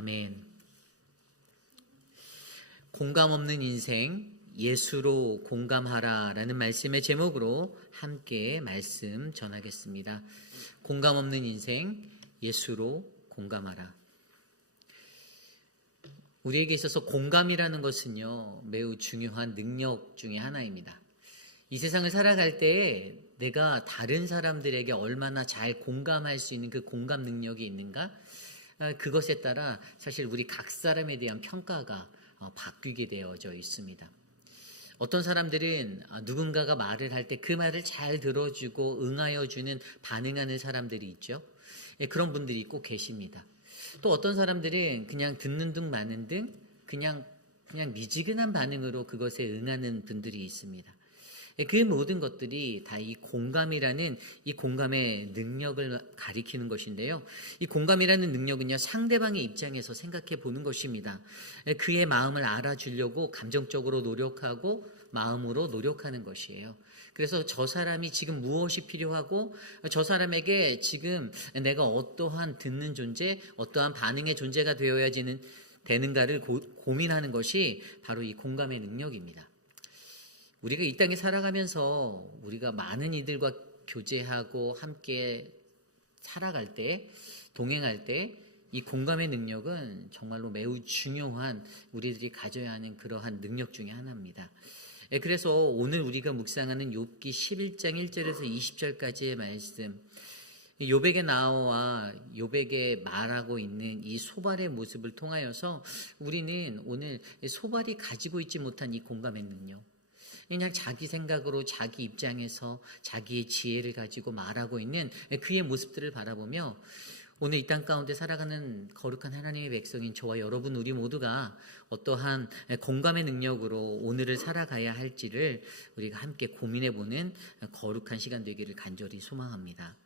아멘. 공감 없는 인생, 예수로 공감하라라는 말씀의 제목으로 함께 말씀 전하겠습니다. 공감 없는 인생, 예수로 공감하라. 우리에게 있어서 공감이라는 것은요, 매우 중요한 능력 중에 하나입니다. 이 세상을 살아갈 때 내가 다른 사람들에게 얼마나 잘 공감할 수 있는 그 공감 능력이 있는가? 그것에 따라 사실 우리 각 사람에 대한 평가가 바뀌게 되어져 있습니다. 어떤 사람들은 누군가가 말을 할 때 그 말을 잘 들어주고 응하여주는 반응하는 사람들이 있죠. 그런 분들이 꼭 계십니다. 또 어떤 사람들은 그냥 듣는 둥 마는 둥 그냥 미지근한 반응으로 그것에 응하는 분들이 있습니다. 그 모든 것들이 다 이 공감이라는 이 공감의 능력을 가리키는 것인데요. 이 공감이라는 능력은요, 상대방의 입장에서 생각해 보는 것입니다. 그의 마음을 알아주려고 감정적으로 노력하고 마음으로 노력하는 것이에요. 그래서 저 사람이 지금 무엇이 필요하고 저 사람에게 지금 내가 어떠한 듣는 존재, 어떠한 반응의 존재가 되는가를 고민하는 것이 바로 이 공감의 능력입니다. 우리가 이 땅에 살아가면서 우리가 많은 이들과 교제하고 함께 살아갈 때, 동행할 때 이 공감의 능력은 정말로 매우 중요한 우리들이 가져야 하는 그러한 능력 중에 하나입니다. 그래서 오늘 우리가 묵상하는 욥기 11장 1절에서 20절까지의 말씀, 욥에게 나와 욥에게 말하고 있는 이 소발의 모습을 통하여서 우리는 오늘 소발이 가지고 있지 못한 이 공감의 능력, 그냥 자기 생각으로 자기 입장에서 자기의 지혜를 가지고 말하고 있는 그의 모습들을 바라보며 오늘 이 땅 가운데 살아가는 거룩한 하나님의 백성인 저와 여러분 우리 모두가 어떠한 공감의 능력으로 오늘을 살아가야 할지를 우리가 함께 고민해보는 거룩한 시간 되기를 간절히 소망합니다.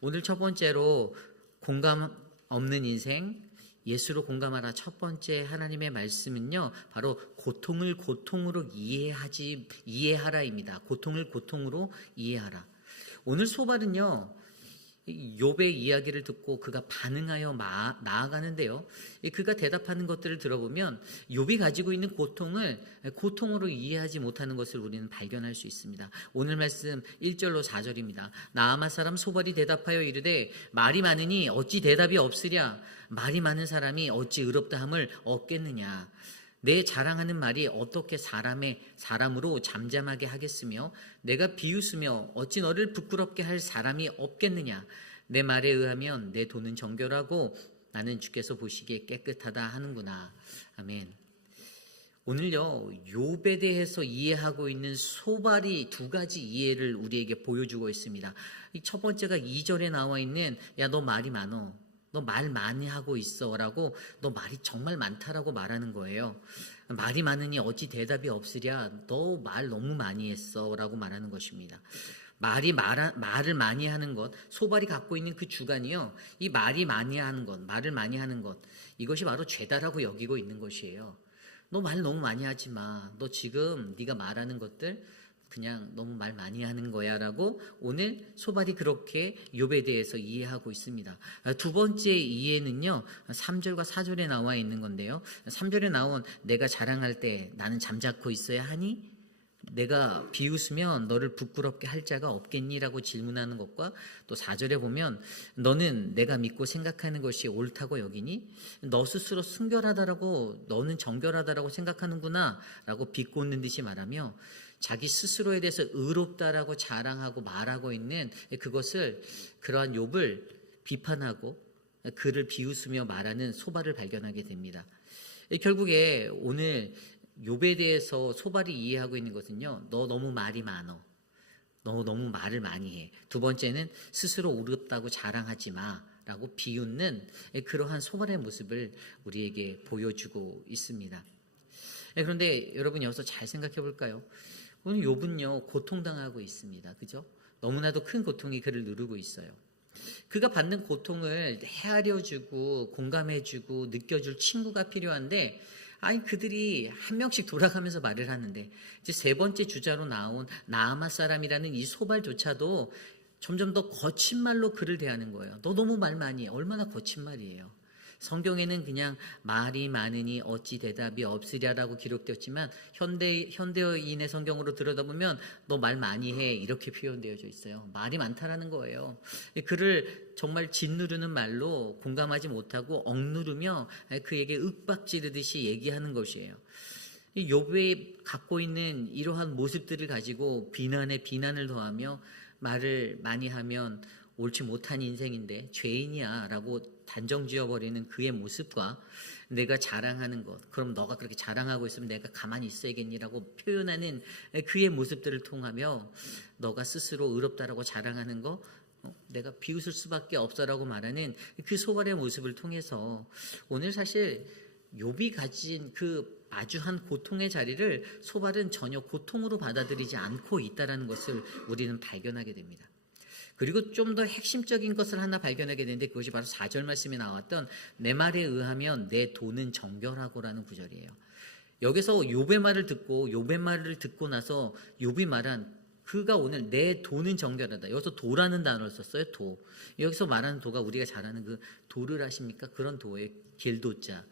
오늘 첫 번째로 공감 없는 인생, 예수로 공감하라. 첫 번째 하나님의 말씀은요, 바로 고통을 고통으로 이해하라입니다. 고통을 고통으로 이해하라. 오늘 소발은요, 욥의 이야기를 듣고 그가 반응하여 나아가는데요, 그가 대답하는 것들을 들어보면 욥이 가지고 있는 고통을 고통으로 이해하지 못하는 것을 우리는 발견할 수 있습니다. 오늘 말씀 1절로 4절입니다. 나아마 사람 소발이 대답하여 이르되 말이 많으니 어찌 대답이 없으랴. 말이 많은 사람이 어찌 의롭다함을 얻겠느냐. 내 자랑하는 말이 어떻게 사람으로 잠잠하게 하겠으며 내가 비웃으며 어찌 너를 부끄럽게 할 사람이 없겠느냐. 내 말에 의하면 내 돈은 정결하고 나는 주께서 보시기에 깨끗하다 하는구나. 아멘. 오늘요, 욥에 대해서 이해하고 있는 소발이 두 가지 이해를 우리에게 보여주고 있습니다. 첫 번째가 2절에 나와 있는 야, 너 말이 많어. 너 말 많이 하고 있어 라고, 너 말이 정말 많다라고 말하는 거예요. 말이 많으니 어찌 대답이 없으랴. 너 말 너무 많이 했어 라고 말하는 것입니다. 말을 많이 하는 것, 소발이 갖고 있는 그 주관이요, 이 말이 많이 하는 것, 말을 많이 하는 것, 이것이 바로 죄다라고 여기고 있는 것이에요. 너 말 너무 많이 하지 마. 너 지금 네가 말하는 것들 그냥 너무 말 많이 하는 거야 라고 오늘 소발이 그렇게 욥에 대해서 이해하고 있습니다. 두 번째 이해는요, 3절과 4절에 나와 있는 건데요, 3절에 나온 내가 자랑할 때 나는 잠자코 있어야 하니? 내가 비웃으면 너를 부끄럽게 할 자가 없겠니? 라고 질문하는 것과 또 4절에 보면 너는 내가 믿고 생각하는 것이 옳다고 여기니? 너 스스로 순결하다라고, 너는 정결하다라고 생각하는구나 라고 비꼬는 듯이 말하며 자기 스스로에 대해서 의롭다라고 자랑하고 말하고 있는 그것을, 그러한 욥을 비판하고 그를 비웃으며 말하는 소발을 발견하게 됩니다. 결국에 오늘 욥에 대해서 소발이 이해하고 있는 것은요, 너 너무 말이 많어. 너 너무 말을 많이 해. 두 번째는 스스로 의롭다고 자랑하지 마 라고 비웃는 그러한 소발의 모습을 우리에게 보여주고 있습니다. 그런데 여러분 여기서 잘 생각해 볼까요? 오늘 욥은요, 고통당하고 있습니다. 그죠? 너무나도 큰 고통이 그를 누르고 있어요. 그가 받는 고통을 헤아려주고 공감해주고 느껴줄 친구가 필요한데, 그들이 한 명씩 돌아가면서 말을 하는데, 이제 세 번째 주자로 나온 나아마 사람이라는 이 소발조차도 점점 더 거친 말로 그를 대하는 거예요. 너 너무 말 많이 해. 얼마나 거친 말이에요. 성경에는 그냥 말이 많으니 어찌 대답이 없으랴라고 기록되었지만 현대인의 성경으로 들여다보면 너 말 많이 해 이렇게 표현되어져 있어요. 말이 많다라는 거예요. 그를 정말 짓누르는 말로 공감하지 못하고 억누르며 그에게 윽박지르듯이 얘기하는 것이에요. 욥이 갖고 있는 이러한 모습들을 가지고 비난에 비난을 더하며 말을 많이 하면 옳지 못한 인생인데 죄인이야 라고 단정 지어버리는 그의 모습과 내가 자랑하는 것, 그럼 너가 그렇게 자랑하고 있으면 내가 가만히 있어야겠니라고 표현하는 그의 모습들을 통하며 너가 스스로 의롭다라고 자랑하는 거 내가 비웃을 수밖에 없어라고 말하는 그 소발의 모습을 통해서 오늘 사실 욥이 가진 그 마주한 고통의 자리를 소발은 전혀 고통으로 받아들이지 않고 있다는 것을 우리는 발견하게 됩니다. 그리고 좀 더 핵심적인 것을 하나 발견하게 되는데 그것이 바로 4절 말씀에 나왔던 내 말에 의하면 내 도는 정결하고라는 구절이에요. 여기서 욥의 말을 듣고 나서 욥이 말한 그가 오늘 내 도는 정결하다. 여기서 도라는 단어를 썼어요. 도. 여기서 말하는 도가 우리가 잘 아는 그 도를 아십니까? 그런 도의 길도자.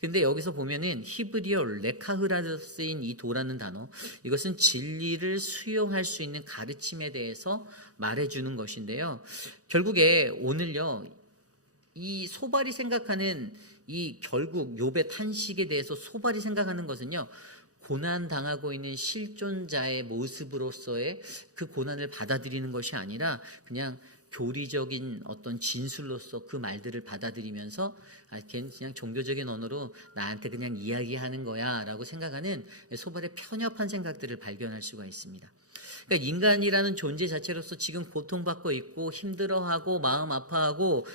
근데 여기서 보면은 히브리어 레카흐라로 쓰인 이 도라는 단어, 이것은 진리를 수용할 수 있는 가르침에 대해서 말해주는 것인데요. 결국에 오늘요, 이 소발이 생각하는 이 결국 욥의 탄식에 대해서 소발이 생각하는 것은요, 고난 당하고 있는 실존자의 모습으로서의 그 고난을 받아들이는 것이 아니라 그냥 교리적인 어떤 진술로서 그 말들을 받아들이면서 걔는 그냥 종교적인 언어로 나한테 그냥 이야기하는 거야 라고 생각하는 소발의 편협한 생각들을 발견할 수가 있습니다. 그러니까 인간이라는 존재 자체로서 지금 고통받고 있고 힘들어하고 마음 아파하고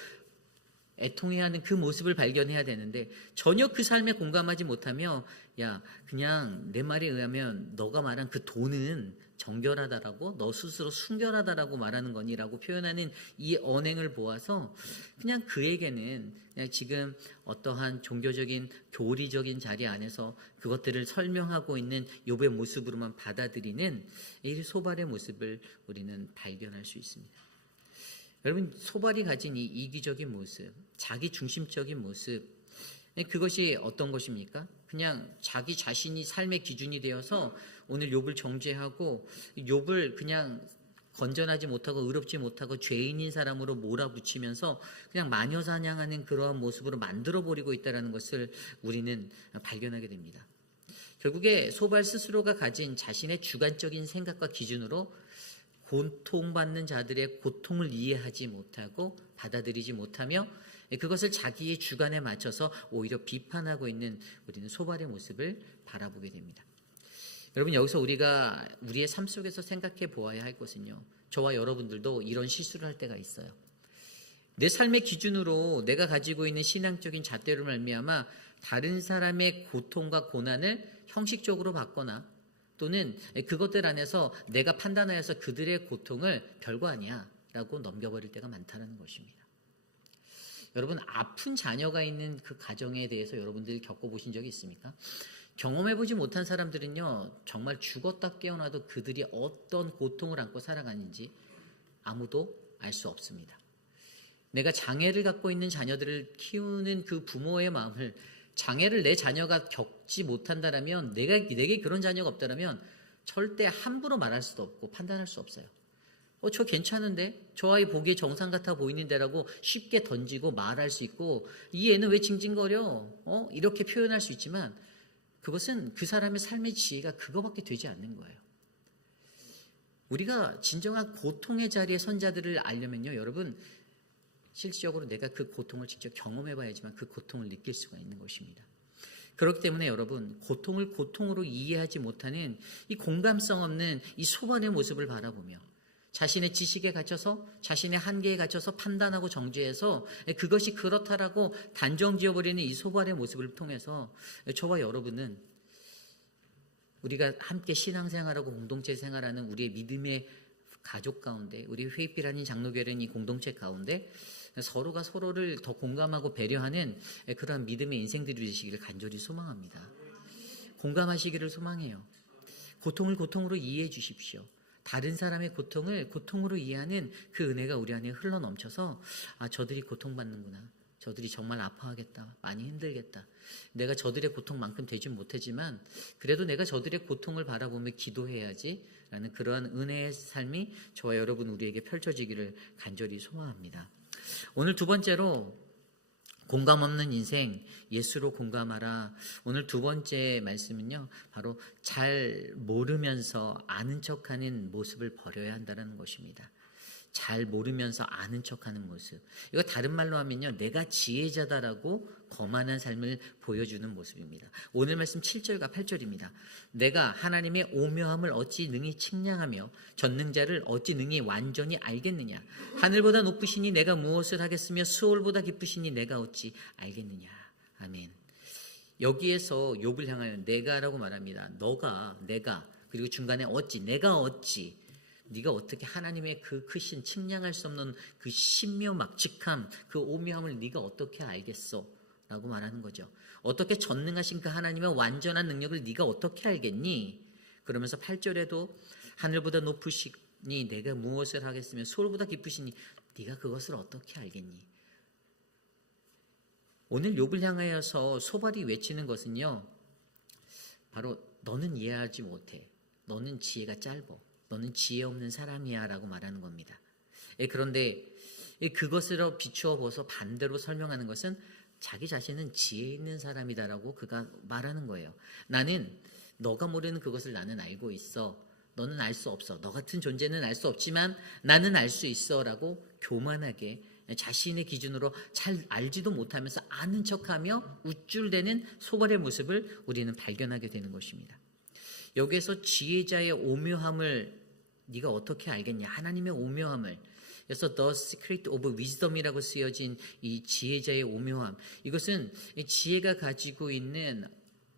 애통해하는 그 모습을 발견해야 되는데 전혀 그 삶에 공감하지 못하며 야 그냥 내 말에 의하면 너가 말한 그 도는 정결하다라고 너 스스로 순결하다라고 말하는 거니라고 표현하는 이 언행을 보아서 그냥 그에게는 그냥 지금 어떠한 종교적인 교리적인 자리 안에서 그것들을 설명하고 있는 욥의 모습으로만 받아들이는 이 소발의 모습을 우리는 발견할 수 있습니다. 여러분 소발이 가진 이 이기적인 모습, 자기 중심적인 모습, 그것이 어떤 것입니까? 그냥 자기 자신이 삶의 기준이 되어서 오늘 욥을 정죄하고 욥을 그냥 건전하지 못하고 의롭지 못하고 죄인인 사람으로 몰아붙이면서 그냥 마녀 사냥하는 그러한 모습으로 만들어버리고 있다는 것을 우리는 발견하게 됩니다. 결국에 소발 스스로가 가진 자신의 주관적인 생각과 기준으로 고통받는 자들의 고통을 이해하지 못하고 받아들이지 못하며 그것을 자기의 주관에 맞춰서 오히려 비판하고 있는 우리는 소발의 모습을 바라보게 됩니다. 여러분 여기서 우리가 우리의 삶 속에서 생각해 보아야 할 것은요. 저와 여러분들도 이런 실수를 할 때가 있어요. 내 삶의 기준으로 내가 가지고 있는 신앙적인 잣대로 말미암아 다른 사람의 고통과 고난을 형식적으로 받거나 또는 그것들 안에서 내가 판단하여서 그들의 고통을 별거 아니야 라고 넘겨버릴 때가 많다는 것입니다. 여러분 아픈 자녀가 있는 그 가정에 대해서 여러분들이 겪어보신 적이 있습니까? 경험해보지 못한 사람들은요 정말 죽었다 깨어나도 그들이 어떤 고통을 안고 살아가는지 아무도 알 수 없습니다. 내가 장애를 갖고 있는 자녀들을 키우는 그 부모의 마음을 장애를 내 자녀가 겪지 못한다라면 내게 그런 자녀가 없다라면 절대 함부로 말할 수도 없고 판단할 수 없어요. 저 괜찮은데? 저 아이 보기에 정상 같아 보이는데라고 쉽게 던지고 말할 수 있고 이 애는 왜 징징거려? 이렇게 표현할 수 있지만 그것은 그 사람의 삶의 지혜가 그거밖에 되지 않는 거예요. 우리가 진정한 고통의 자리에 선 자들을 알려면요. 여러분 실질적으로 내가 그 고통을 직접 경험해 봐야지만 그 고통을 느낄 수가 있는 것입니다. 그렇기 때문에 여러분 고통을 고통으로 이해하지 못하는 이 공감성 없는 이 소반의 모습을 바라보며 자신의 지식에 갇혀서 자신의 한계에 갇혀서 판단하고 정죄해서 그것이 그렇다라고 단정 지어버리는 이 소발의 모습을 통해서 저와 여러분은 우리가 함께 신앙생활하고 공동체 생활하는 우리의 믿음의 가족 가운데 우리 회입비라는 장로교회는 이 공동체 가운데 서로가 서로를 더 공감하고 배려하는 그런 믿음의 인생들이 되시기를 간절히 소망합니다. 공감하시기를 소망해요. 고통을 고통으로 이해해 주십시오. 다른 사람의 고통을 고통으로 이해하는 그 은혜가 우리 안에 흘러넘쳐서 저들이 고통받는구나. 저들이 정말 아파하겠다. 많이 힘들겠다. 내가 저들의 고통만큼 되진 못하지만 그래도 내가 저들의 고통을 바라보며 기도해야지 라는 그러한 은혜의 삶이 저와 여러분 우리에게 펼쳐지기를 간절히 소망합니다. 오늘 두 번째로 공감 없는 인생, 예수로 공감하라. 오늘 두 번째 말씀은요, 바로 잘 모르면서 아는 척하는 모습을 버려야 한다는 것입니다. 잘 모르면서 아는 척하는 모습. 이거 다른 말로 하면요, 내가 지혜자다라고 거만한 삶을 보여주는 모습입니다. 오늘 말씀 7절과 8절입니다. 내가 하나님의 오묘함을 어찌 능히 측량하며 전능자를 어찌 능히 완전히 알겠느냐. 하늘보다 높으시니 내가 무엇을 하겠으며 수월보다 깊으시니 내가 어찌 알겠느냐. 아멘. 여기에서 욥을 향하여 내가라고 말합니다. 너가, 내가, 그리고 중간에 어찌, 내가 어찌, 네가 어떻게 하나님의 그 크신 측량할 수 없는 그 신묘막측함, 그 오묘함을 네가 어떻게 알겠어? 라고 말하는 거죠. 어떻게 전능하신 그 하나님의 완전한 능력을 네가 어떻게 알겠니? 그러면서 8절에도 하늘보다 높으시니 내가 무엇을 하겠으며 소울보다 깊으시니 네가 그것을 어떻게 알겠니? 오늘 욥을 향하여서 소발이 외치는 것은요, 바로 너는 이해하지 못해. 너는 지혜가 짧어. 너는 지혜 없는 사람이야 라고 말하는 겁니다. 그런데 그것으로 비추어 보서 반대로 설명하는 것은 자기 자신은 지혜 있는 사람이다라고 그가 말하는 거예요. 나는 너가 모르는 그것을 나는 알고 있어. 너는 알 수 없어. 너 같은 존재는 알 수 없지만 나는 알 수 있어 라고 교만하게 자신의 기준으로 잘 알지도 못하면서 아는 척하며 우쭐대는 소발의 모습을 우리는 발견하게 되는 것입니다. 여기에서 지혜자의 오묘함을 네가 어떻게 알겠냐. 하나님의 오묘함을. 그래서 The Secret of Wisdom이라고 쓰여진 이 지혜자의 오묘함. 이것은 지혜가 가지고 있는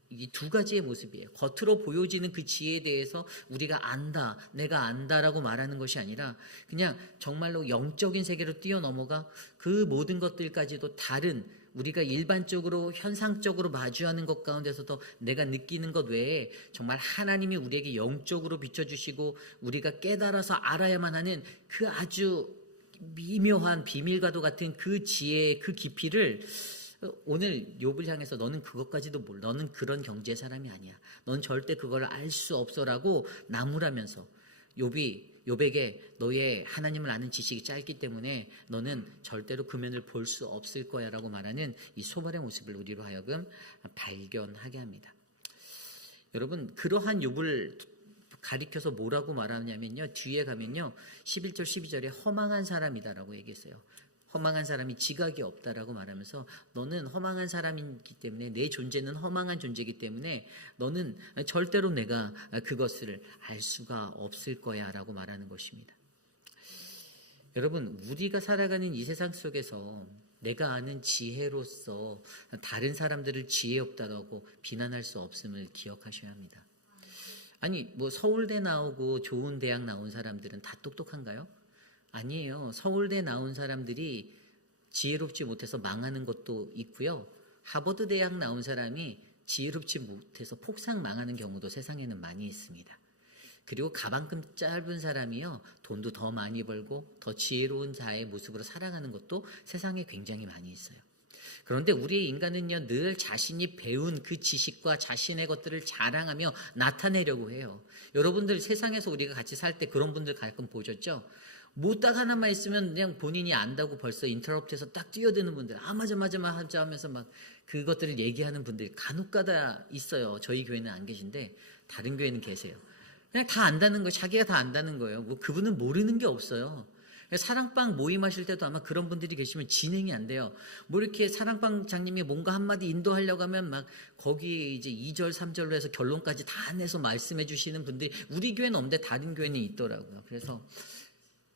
이 두 가지의 모습이에요. 겉으로 보여지는 그 지혜에 대해서 우리가 안다, 내가 안다라고 말하는 것이 아니라 그냥 정말로 영적인 세계로 뛰어넘어가 그 모든 것들까지도 다른 우리가 일반적으로 현상적으로 마주하는 것 가운데서도 내가 느끼는 것 외에 정말 하나님이 우리에게 영적으로 비춰주시고 우리가 깨달아서 알아야만 하는 그 아주 미묘한 비밀과도 같은 그 지혜의 그 깊이를 오늘 욥을 향해서 너는 그것까지도 몰라. 너는 그런 경지의 사람이 아니야. 넌 절대 그걸 알 수 없어라고 나무라면서 욥에게 너의 하나님을 아는 지식이 짧기 때문에 너는 절대로 그 면을 볼 수 없을 거야 라고 말하는 이 소발의 모습을 우리로 하여금 발견하게 합니다. 여러분, 그러한 욥을 가리켜서 뭐라고 말하냐면요, 뒤에 가면요 11절 12절에 허망한 사람이다라고 얘기했어요. 허망한 사람이 지각이 없다라고 말하면서 너는 허망한 사람이기 때문에 내 존재는 허망한 존재이기 때문에 너는 절대로 내가 그것을 알 수가 없을 거야 라고 말하는 것입니다. 여러분, 우리가 살아가는 이 세상 속에서 내가 아는 지혜로서 다른 사람들을 지혜 없다라고 비난할 수 없음을 기억하셔야 합니다. 아니, 뭐 서울대 나오고 좋은 대학 나온 사람들은 다 똑똑한가요? 아니에요. 서울대 나온 사람들이 지혜롭지 못해서 망하는 것도 있고요. 하버드 대학 나온 사람이 지혜롭지 못해서 폭삭 망하는 경우도 세상에는 많이 있습니다. 그리고 가방끈 짧은 사람이요, 돈도 더 많이 벌고 더 지혜로운 자의 모습으로 살아가는 것도 세상에 굉장히 많이 있어요. 그런데 우리의 인간은요, 늘 자신이 배운 그 지식과 자신의 것들을 자랑하며 나타내려고 해요. 여러분들 세상에서 우리가 같이 살 때 그런 분들 가끔 보셨죠? 뭐 딱 하나만 있으면 그냥 본인이 안다고 벌써 인터럽트해서 딱 뛰어드는 분들, 맞아 하면서 막 그것들을 얘기하는 분들이 간혹가다 있어요. 저희 교회는 안 계신데 다른 교회는 계세요. 그냥 다 안다는 거예요. 자기가 다 안다는 거예요. 뭐 그분은 모르는 게 없어요. 사랑방 모임하실 때도 아마 그런 분들이 계시면 진행이 안 돼요. 뭐 이렇게 사랑방장님이 뭔가 한마디 인도하려고 하면 막 거기 이제 2절 3절로 해서 결론까지 다 내서 말씀해 주시는 분들이 우리 교회는 없는데 다른 교회는 있더라고요. 그래서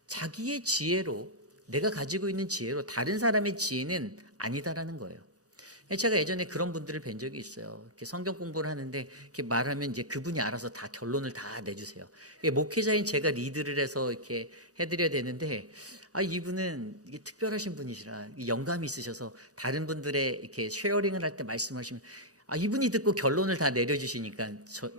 자기의 지혜로, 내가 가지고 있는 지혜로 다른 사람의 지혜는 아니다라는 거예요. 제가 예전에 그런 분들을 뵌 적이 있어요. 이렇게 성경 공부를 하는데 이렇게 말하면 이제 그분이 알아서 다 결론을 다 내주세요. 목회자인 제가 리드를 해서 이렇게 해드려야 되는데, 이분은 이게 특별하신 분이시라 영감이 있으셔서 다른 분들의 이렇게 쉐어링을 할 때 말씀하시면 이분이 듣고 결론을 다 내려주시니까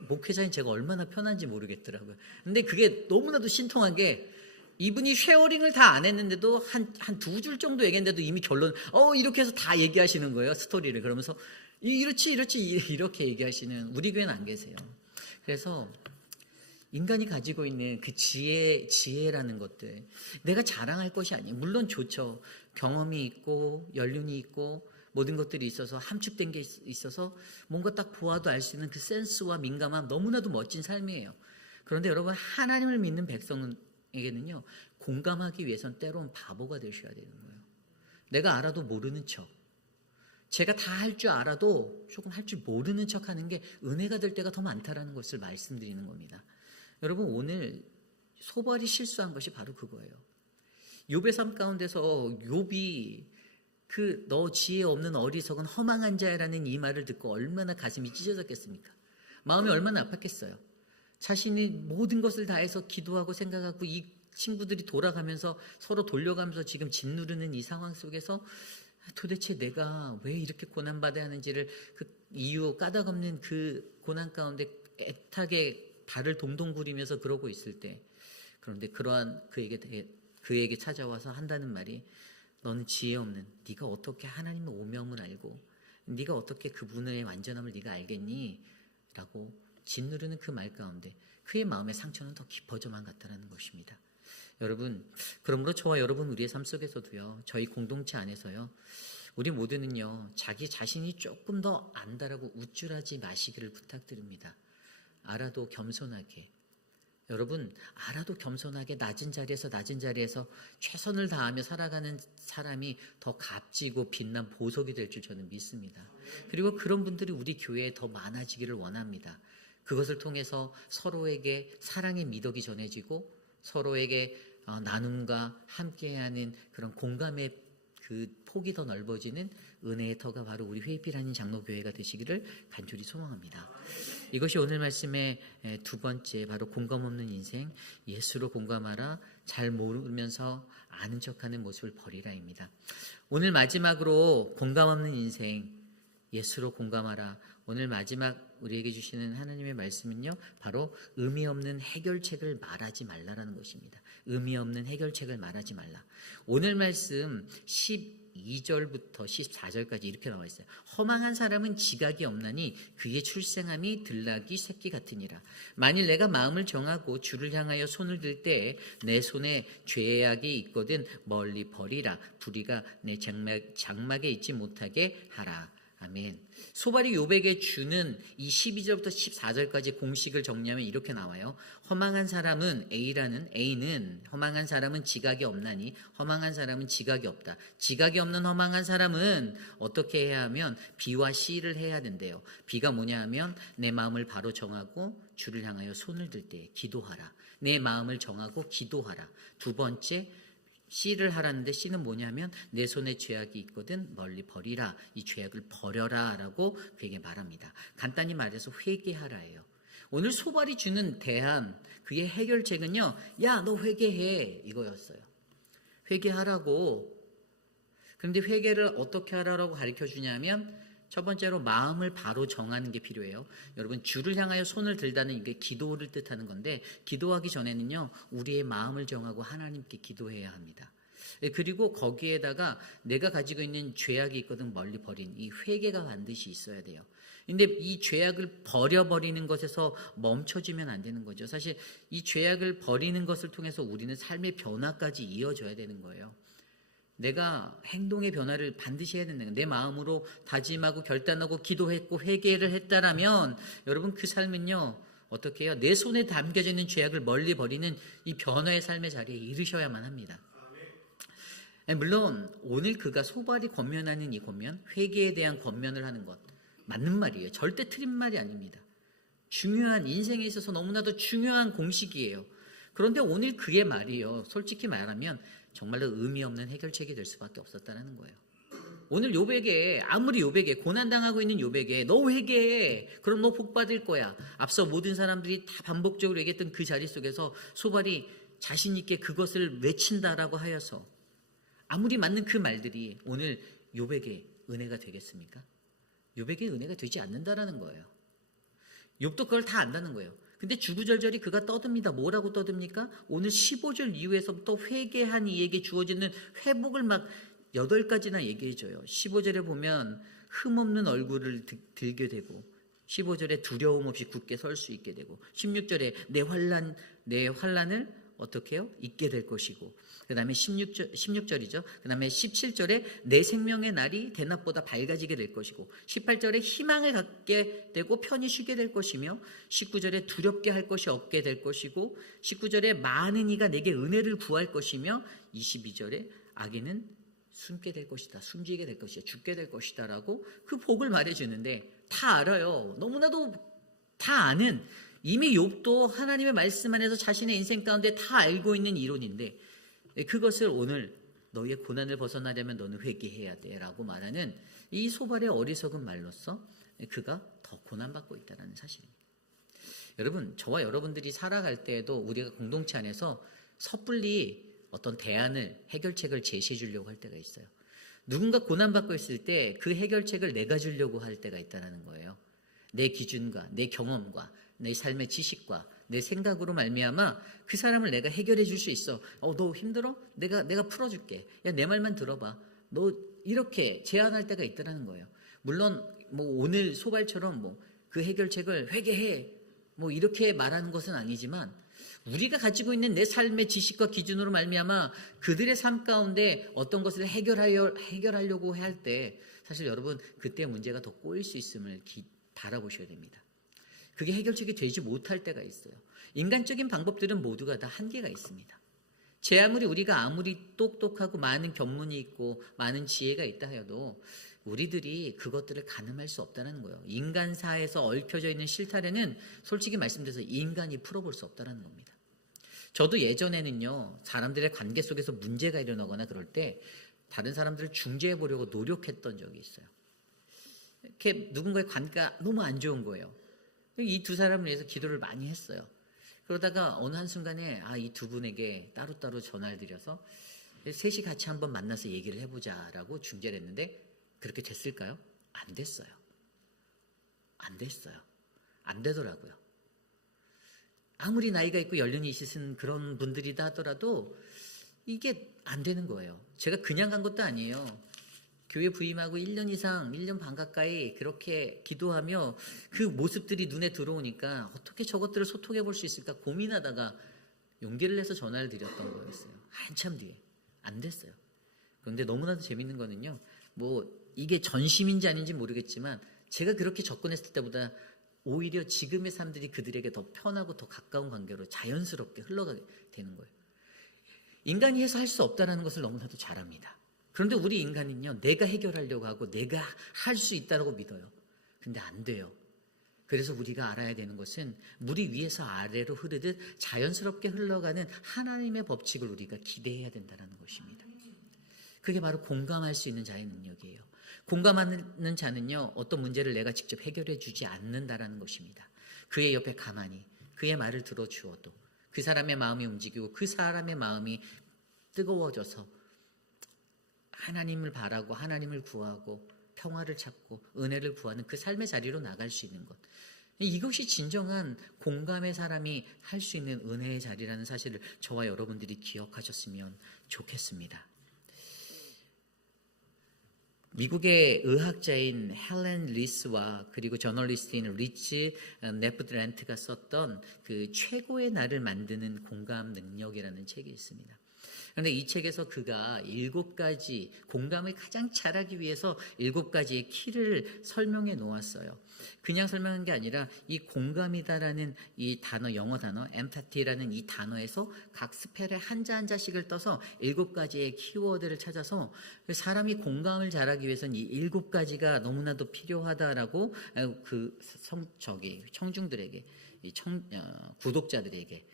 목회자인 제가 얼마나 편한지 모르겠더라고요. 근데 그게 너무나도 신통한 게 이분이 쉐어링을 다 안 했는데도 한 두 줄 정도 얘기했는데도 이미 결론 이렇게 해서 다 얘기하시는 거예요. 스토리를. 그러면서 이렇지 이렇게 얘기하시는 우리 교회는 안 계세요. 그래서 인간이 가지고 있는 그 지혜라는 것들, 내가 자랑할 것이 아니에요. 물론 좋죠. 경험이 있고 연륜이 있고 모든 것들이 있어서 함축된 게 있어서 뭔가 딱 보아도 알 수 있는 그 센스와 민감함, 너무나도 멋진 삶이에요. 그런데 여러분, 하나님을 믿는 백성에게는요, 공감하기 위해선 때론 바보가 되셔야 되는 거예요. 내가 알아도 모르는 척, 제가 다 할 줄 알아도 조금 할 줄 모르는 척 하는 게 은혜가 될 때가 더 많다라는 것을 말씀드리는 겁니다. 여러분, 오늘 소발이 실수한 것이 바로 그거예요. 욥의 삶 가운데서 욥이 너 지혜 없는 어리석은 허망한 자라는 이 말을 듣고 얼마나 가슴이 찢어졌겠습니까? 마음이 얼마나 아팠겠어요. 자신이 모든 것을 다해서 기도하고 생각하고 이 친구들이 돌아가면서 서로 돌려가면서 지금 짓누르는 이 상황 속에서 도대체 내가 왜 이렇게 고난받아야 하는지를 그 이유 까닭없는 그 고난 가운데 애타게 발을 동동 구리면서 그러고 있을 때, 그런데 그러한 그에게 찾아와서 한다는 말이, 너는 지혜 없는, 네가 어떻게 하나님의 오명을 알고 네가 어떻게 그분의 완전함을 네가 알겠니? 라고 짓누르는 그 말 가운데 그의 마음의 상처는 더 깊어져만 갔다는 것입니다. 여러분, 그러므로 저와 여러분 우리의 삶 속에서도요, 저희 공동체 안에서요, 우리 모두는요, 자기 자신이 조금 더 안다라고 우쭐하지 마시기를 부탁드립니다. 알아도 겸손하게, 여러분, 알아도 겸손하게 낮은 자리에서 최선을 다하며 살아가는 사람이 더 값지고 빛난 보석이 될 줄 저는 믿습니다. 그리고 그런 분들이 우리 교회에 더 많아지기를 원합니다. 그것을 통해서 서로에게 사랑의 미덕이 전해지고 서로에게 나눔과 함께하는 그런 공감의 그 폭이 더 넓어지는 은혜의 터가 바로 우리 회의필하는 장로교회가 되시기를 간절히 소망합니다. 이것이 오늘 말씀의 두 번째, 바로 공감 없는 인생, 예수로 공감하라, 잘 모르면서 아는 척하는 모습을 버리라입니다. 오늘 마지막으로 공감 없는 인생, 예수로 공감하라. 오늘 마지막 우리에게 주시는 하나님의 말씀은요, 바로 의미 없는 해결책을 말하지 말라라는 것입니다. 의미 없는 해결책을 말하지 말라. 오늘 말씀 12절부터 14절까지 이렇게 나와 있어요. 허망한 사람은 지각이 없나니 그의 출생함이 들나귀 새끼 같으니라. 만일 내가 마음을 정하고 주를 향하여 손을 들 때에 내 손에 죄악이 있거든 멀리 버리라. 불의가 내 장막에 있지 못하게 하라. 아멘. 소발이 욥에게 주는 이 12절부터 14절까지 공식을 정리하면 이렇게 나와요. 허망한 사람은 A는 허망한 사람은 지각이 없나니, 허망한 사람은 지각이 없다. 지각이 없는 허망한 사람은 어떻게 해야 하면 B와 C를 해야 된대요. B가 뭐냐 하면 내 마음을 바로 정하고 주를 향하여 손을 들 때 기도하라. 내 마음을 정하고 기도하라. 두 번째, C를 하라는데 C는 뭐냐면 내 손에 죄악이 있거든 멀리 버리라. 이 죄악을 버려라 라고 그에게 말합니다. 간단히 말해서 회개하라예요. 오늘 소발이 주는 대안, 그의 해결책은요, 야, 너 회개해, 이거였어요. 회개하라고. 그런데 회개를 어떻게 하라고 가르쳐 주냐면 첫 번째로 마음을 바로 정하는 게 필요해요. 여러분, 주를 향하여 손을 들다는 이게 기도를 뜻하는 건데, 기도하기 전에는요, 우리의 마음을 정하고 하나님께 기도해야 합니다. 그리고 거기에다가 내가 가지고 있는 죄악이 있거든 멀리 버린 이 회개가 반드시 있어야 돼요. 근데 이 죄악을 버려버리는 것에서 멈춰지면 안 되는 거죠. 사실 이 죄악을 버리는 것을 통해서 우리는 삶의 변화까지 이어져야 되는 거예요. 내가 행동의 변화를 반드시 해야 된다는 거예요. 내 마음으로 다짐하고 결단하고 기도했고 회개를 했다라면 여러분, 그 삶은요, 어떻게 해요? 내 손에 담겨져 있는 죄악을 멀리 버리는 이 변화의 삶의 자리에 이르셔야만 합니다. 물론 오늘 그가 소발이 권면하는 이 권면, 회개에 대한 권면을 하는 것 맞는 말이에요. 절대 틀린 말이 아닙니다. 중요한, 인생에 있어서 너무나도 중요한 공식이에요. 그런데 오늘 그의 말이요, 솔직히 말하면 정말로 의미 없는 해결책이 될 수밖에 없었다는 거예요. 오늘 욥에게, 아무리 욥에게, 고난당하고 있는 욥에게 너 회개해, 그럼 너 복 받을 거야, 앞서 모든 사람들이 다 반복적으로 얘기했던 그 자리 속에서 소발이 자신 있게 그것을 외친다라고 하여서 아무리 맞는 그 말들이 오늘 욥에게 은혜가 되겠습니까? 욥에게 은혜가 되지 않는다라는 거예요. 욥도 그걸 다 안다는 거예요. 근데 주구절절히 그가 떠듭니다. 뭐라고 떠듭니까? 오늘 15절 이후에서부터 회개한 이에게 주어지는 회복을 막 8가지나 얘기해줘요. 15절에 보면 흠없는 얼굴을 들게 되고, 15절에 두려움 없이 굳게 설 수 있게 되고, 16절에 내 환난을 어떻게 해요? 잊게 될 것이고, 그 다음에 16절이죠. 그 다음에 17절에 내 생명의 날이 대낮보다 밝아지게 될 것이고, 18절에 희망을 갖게 되고 편히 쉬게 될 것이며, 19절에 두렵게 할 것이 없게 될 것이고, 19절에 많은 이가 내게 은혜를 구할 것이며, 22절에 악인은 숨게 될 것이다, 숨지게 될 것이다, 죽게 될 것이다 라고 그 복을 말해주는데, 다 알아요. 너무나도 다 아는, 이미 욥도 하나님의 말씀 안에서 자신의 인생 가운데 다 알고 있는 이론인데, 그것을 오늘 너희의 고난을 벗어나려면 너는 회개해야 돼 라고 말하는 이 소발의 어리석은 말로써 그가 더 고난받고 있다는 사실입니다. 여러분, 저와 여러분들이 살아갈 때에도 우리가 공동체 안에서 섣불리 어떤 대안을, 해결책을 제시해 주려고 할 때가 있어요. 누군가 고난받고 있을 때 그 해결책을 내가 주려고 할 때가 있다는 거예요. 내 기준과 내 경험과 내 삶의 지식과 내 생각으로 말미암아 그 사람을 내가 해결해 줄 수 있어. 너 힘들어? 내가 풀어줄게. 야, 내 말만 들어봐. 너 이렇게 제안할 때가 있다는 거예요. 물론 뭐 오늘 소발처럼 뭐 그 해결책을 회개해 뭐 이렇게 말하는 것은 아니지만, 우리가 가지고 있는 내 삶의 지식과 기준으로 말미암아 그들의 삶 가운데 어떤 것을 해결하려고 할 때, 사실 여러분 그때 문제가 더 꼬일 수 있음을 바라보셔야 됩니다. 그게 해결책이 되지 못할 때가 있어요. 인간적인 방법들은 모두가 다 한계가 있습니다. 우리가 아무리 똑똑하고 많은 견문이 있고 많은 지혜가 있다 해도 우리들이 그것들을 가늠할 수 없다는 거예요. 인간사에서 얽혀져 있는 실타래는 솔직히 말씀드려서 인간이 풀어볼 수 없다는 겁니다. 저도 예전에는요, 사람들의 관계 속에서 문제가 일어나거나 그럴 때 다른 사람들을 중재해 보려고 노력했던 적이 있어요. 이렇게 누군가의 관계가 너무 안 좋은 거예요. 이 두 사람을 위해서 기도를 많이 했어요. 그러다가 어느 한순간에 이 두 분에게 따로따로 전화를 드려서 셋이 같이 한번 만나서 얘기를 해보자라고 중재를 했는데, 그렇게 됐을까요? 안 됐어요. 안 되더라고요. 아무리 나이가 있고 연륜이 있으신 그런 분들이다 하더라도 이게 안 되는 거예요. 제가 그냥 간 것도 아니에요. 교회 부임하고 1년 이상, 1년 반 가까이 그렇게 기도하며 그 모습들이 눈에 들어오니까 어떻게 저것들을 소통해 볼 수 있을까 고민하다가 용기를 내서 전화를 드렸던 거였어요. 한참 뒤에. 안 됐어요. 그런데 너무나도 재밌는 거는요, 뭐 이게 전심인지 아닌지 모르겠지만 제가 그렇게 접근했을 때보다 오히려 지금의 삶들이 그들에게 더 편하고 더 가까운 관계로 자연스럽게 흘러가게 되는 거예요. 인간이 해서 할 수 없다는 것을 너무나도 잘 압니다. 그런데 우리 인간은요, 내가 해결하려고 하고 내가 할 수 있다고 믿어요. 근데 안 돼요. 그래서 우리가 알아야 되는 것은 물이 위에서 아래로 흐르듯 자연스럽게 흘러가는 하나님의 법칙을 우리가 기대해야 된다는 것입니다. 그게 바로 공감할 수 있는 자의 능력이에요. 공감하는 자는요, 어떤 문제를 내가 직접 해결해 주지 않는다라는 것입니다. 그의 옆에 가만히 그의 말을 들어주어도 그 사람의 마음이 움직이고 그 사람의 마음이 뜨거워져서 하나님을 바라고 하나님을 구하고 평화를 찾고 은혜를 구하는 그 삶의 자리로 나갈 수 있는 것, 이것이 진정한 공감의 사람이 할 수 있는 은혜의 자리라는 사실을 저와 여러분들이 기억하셨으면 좋겠습니다. 미국의 의학자인 헬렌 리스와 그리고 저널리스트인 리치 네프드란트가 썼던 그 최고의 나를 만드는 공감 능력이라는 책이 있습니다. 그런데 이 책에서 그가 7가지, 공감을 가장 잘하기 위해서 7가지의 키를 설명해 놓았어요. 그냥 설명한 게 아니라 이 공감이다라는 이 단어, 영어 단어 empathy라는 이 단어에서 각 스펠에 한자 한자씩을 떠서 7가지의 키워드를 찾아서 사람이 공감을 잘하기 위해서는 이 7가지가 너무나도 필요하다라고 그 청중들에게, 구독자들에게,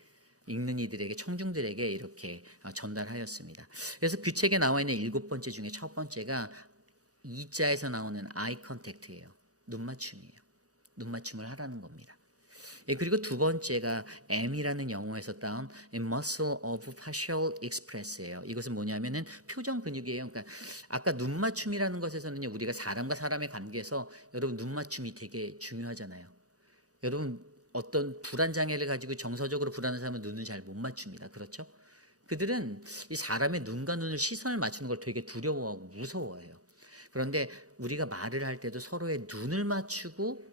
읽는 이들에게, 청중들에게 이렇게 전달하였습니다. 그래서 그 책에 나와 있는 7번째 중에 첫 번째가 2자에서 나오는 아이 컨택트예요. 눈맞춤이에요. 눈맞춤을 하라는 겁니다. 그리고 두 번째가 M이라는 영어에서 따온 Muscle of Facial Express예요. 이것은 뭐냐면은 표정 근육이에요. 그러니까 아까 눈맞춤이라는 것에서는요, 우리가 사람과 사람의 관계에서 여러분 눈맞춤이 되게 중요하잖아요. 여러분 어떤 불안 장애를 가지고 정서적으로 불안한 사람은 눈을 잘 못 맞춥니다. 그렇죠? 그들은 이 사람의 눈과 눈을 시선을 맞추는 걸 되게 두려워하고 무서워해요. 그런데 우리가 말을 할 때도 서로의 눈을 맞추고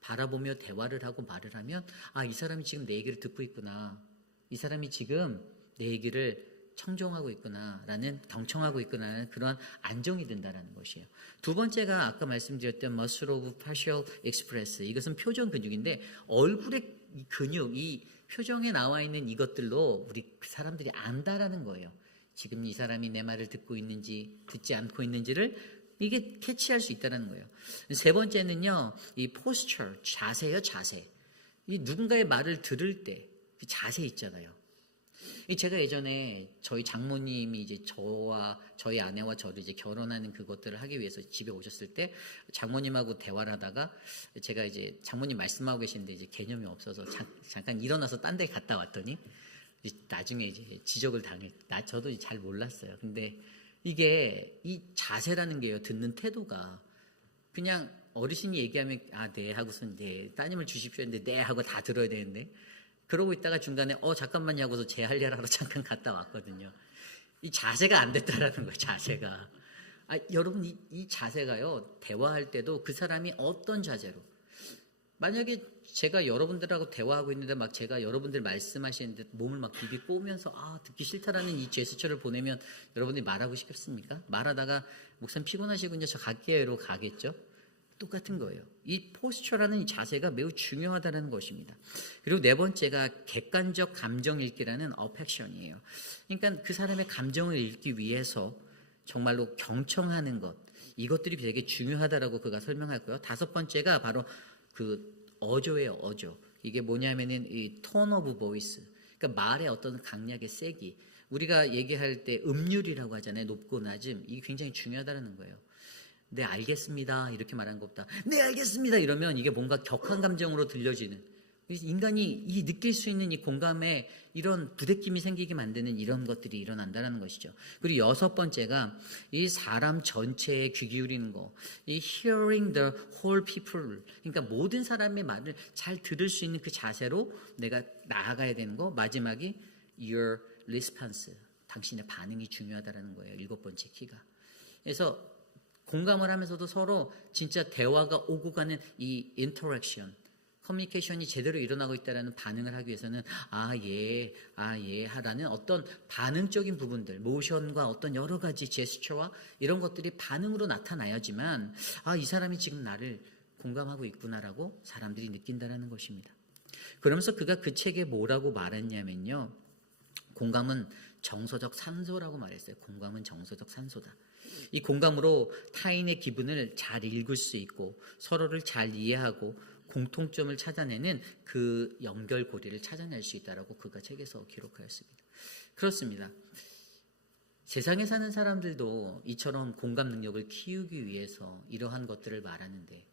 바라보며 대화를 하고 말을 하면 이 사람이 지금 내 얘기를 듣고 있구나. 이 사람이 지금 내 얘기를 청종하고 있구나라는 경청하고 있구나라는 그런 안정이 든다라는 것이에요. 두 번째가 아까 말씀드렸던 muscle of facial express. 이것은 표정 근육인데 얼굴의 이 근육, 이 표정에 나와 있는 이것들로 우리 사람들이 안다라는 거예요. 지금 이 사람이 내 말을 듣고 있는지 듣지 않고 있는지를 이게 캐치할 수 있다는 거예요. 세 번째는요, 이 posture, 자세요, 자세. 이 누군가의 말을 들을 때 그 자세 있잖아요. 제가 예전에 저희 장모님이 이제 저와 저희 아내와 저를 이제 결혼하는 그것들을 하기 위해서 집에 오셨을 때 장모님하고 대화를 하다가 제가 이제 장모님 말씀하고 계시는데 이제 개념이 없어서 잠깐 일어나서 딴 데 갔다 왔더니 나중에 이제 지적을 저도 잘 몰랐어요. 근데 이게 이 자세라는 게요, 듣는 태도가 그냥 어르신이 얘기하면 네 하고선 네, 따님을 주십시오 했는데 네 하고 다 들어야 되는데 그러고 있다가 중간에 잠깐만요 하고서 제 할 일 하러 잠깐 갔다 왔거든요. 이 자세가 안 됐다라는 거예요. 자세가. 여러분 이 자세가요, 대화할 때도 그 사람이 어떤 자세로, 만약에 제가 여러분들하고 대화하고 있는데 막 제가 여러분들 말씀하시는데 몸을 막 비비꼬면서 듣기 싫다라는 이 제스처를 보내면 여러분들이 말하고 싶겠습니까? 말하다가 목사님 피곤하시고 이제 저 갈게요로 가겠죠? 똑같은 거예요. 이 포스처라는 이 자세가 매우 중요하다는 것입니다. 그리고 네 번째가 객관적 감정 읽기라는 어펙션이에요. 그러니까 그 사람의 감정을 읽기 위해서 정말로 경청하는 것, 이것들이 되게 중요하다라고 그가 설명했고요. 다섯 번째가 바로 그 어조예요. 어조. 이게 뭐냐면은 이 tone of voice. 그러니까 말의 어떤 강약의 세기. 우리가 얘기할 때 음률이라고 하잖아요. 높고 낮음. 이게 굉장히 중요하다는 거예요. 네, 알겠습니다. 이렇게 말하는 것보다 네, 알겠습니다. 이러면 이게 뭔가 격한 감정으로 들려지는, 인간이 느낄 수 있는 이 공감에 이런 부대낌이 생기게 만드는 이런 것들이 일어난다는 것이죠. 그리고 여섯 번째가 이 사람 전체에 귀 기울이는 거, 이 hearing the whole people, 그러니까 모든 사람의 말을 잘 들을 수 있는 그 자세로 내가 나아가야 되는 거. 마지막이 your response, 당신의 반응이 중요하다는 거예요. 일곱 번째 키가. 그래서 공감을 하면서도 서로 진짜 대화가 오고 가는 이 인터랙션, 커뮤니케이션이 제대로 일어나고 있다는 반응을 하기 위해서는 예 하라는 어떤 반응적인 부분들, 모션과 어떤 여러 가지 제스처와 이런 것들이 반응으로 나타나야지만 이 사람이 지금 나를 공감하고 있구나라고 사람들이 느낀다는 것입니다. 그러면서 그가 그 책에 뭐라고 말했냐면요, 공감은 정서적 산소라고 말했어요. 공감은 정서적 산소다. 이 공감으로 타인의 기분을 잘 읽을 수 있고 서로를 잘 이해하고 공통점을 찾아내는 그 연결고리를 찾아낼 수 있다라고 그가 책에서 기록하였습니다. 그렇습니다. 세상에 사는 사람들도 이처럼 공감 능력을 키우기 위해서 이러한 것들을 말하는데,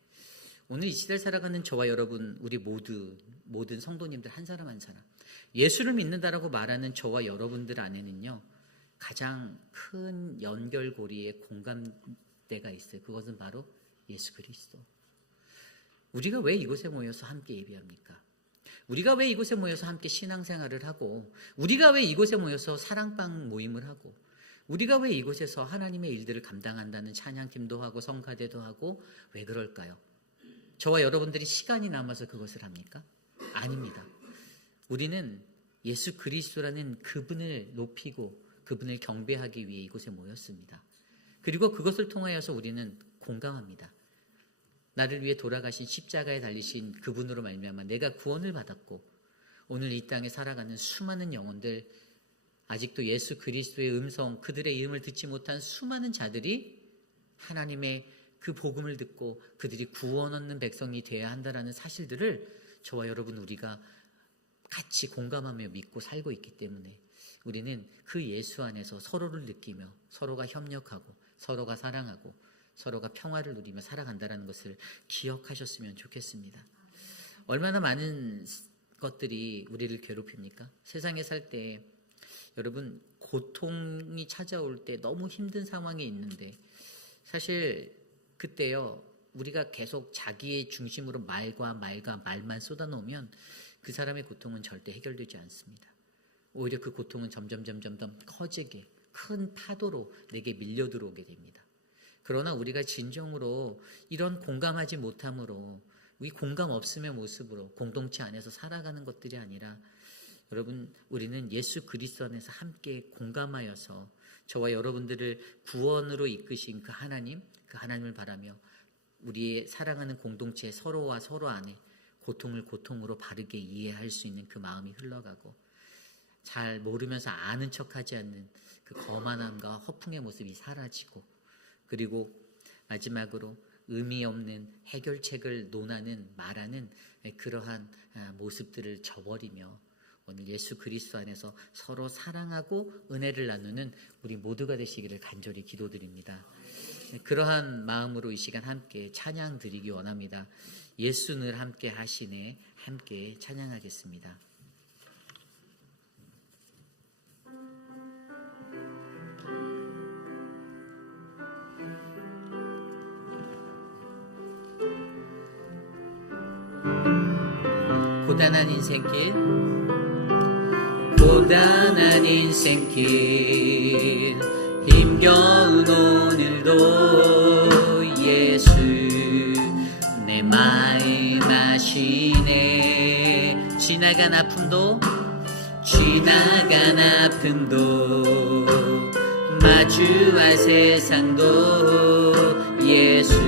오늘 이 시대를 살아가는 저와 여러분, 우리 모든 성도님들 한 사람 한 사람, 예수를 믿는다라고 말하는 저와 여러분들 안에는요, 가장 큰 연결고리의 공감대가 있어요. 그것은 바로 예수 그리스도. 우리가 왜 이곳에 모여서 함께 예배합니까? 우리가 왜 이곳에 모여서 함께 신앙생활을 하고, 우리가 왜 이곳에 모여서 사랑방 모임을 하고, 우리가 왜 이곳에서 하나님의 일들을 감당한다는 찬양팀도 하고 성가대도 하고, 왜 그럴까요? 저와 여러분들이 시간이 남아서 그것을 합니까? 아닙니다. 우리는 예수 그리스도라는 그분을 높이고 그분을 경배하기 위해 이곳에 모였습니다. 그리고 그것을 통하여서 우리는 공감합니다. 나를 위해 돌아가신 십자가에 달리신 그분으로 말미암아 내가 구원을 받았고, 오늘 이 땅에 살아가는 수많은 영혼들, 아직도 예수 그리스도의 음성, 그들의 이름을 듣지 못한 수많은 자들이 하나님의 그 복음을 듣고 그들이 구원 얻는 백성이 되어야 한다는 사실들을 저와 여러분 우리가 같이 공감하며 믿고 살고 있기 때문에 우리는 그 예수 안에서 서로를 느끼며 서로가 협력하고 서로가 사랑하고 서로가 평화를 누리며 살아간다는 것을 기억하셨으면 좋겠습니다. 얼마나 많은 것들이 우리를 괴롭힙니까? 세상에 살 때 여러분, 고통이 찾아올 때 너무 힘든 상황이 있는데, 사실 그때요, 우리가 계속 자기의 중심으로 말만 쏟아놓으면 그 사람의 고통은 절대 해결되지 않습니다. 오히려 그 고통은 점점 커지게 큰 파도로 내게 밀려 들어오게 됩니다. 그러나 우리가 진정으로 이런 공감하지 못함으로 이 공감 없음의 모습으로 공동체 안에서 살아가는 것들이 아니라 여러분, 우리는 예수 그리스도 안에서 함께 공감하여서 저와 여러분들을 구원으로 이끄신 그 하나님을 바라며 우리의 사랑하는 공동체 서로와 서로 안에 고통을 고통으로 바르게 이해할 수 있는 그 마음이 흘러가고 잘 모르면서 아는 척하지 않는 그 거만함과 허풍의 모습이 사라지고 그리고 마지막으로 의미 없는 해결책을 말하는 그러한 모습들을 저버리며 오늘 예수 그리스도 안에서 서로 사랑하고 은혜를 나누는 우리 모두가 되시기를 간절히 기도드립니다. 그러한 마음으로 이 시간 함께 찬양 드리기 원합니다. 예수 늘 함께 하시네, 함께 찬양하겠습니다. 고단한 인생길, 고단한 인생길, 힘겨운 오늘도 예수 내 마음 아시네. 지나간 아픔도 마주할 세상도 예수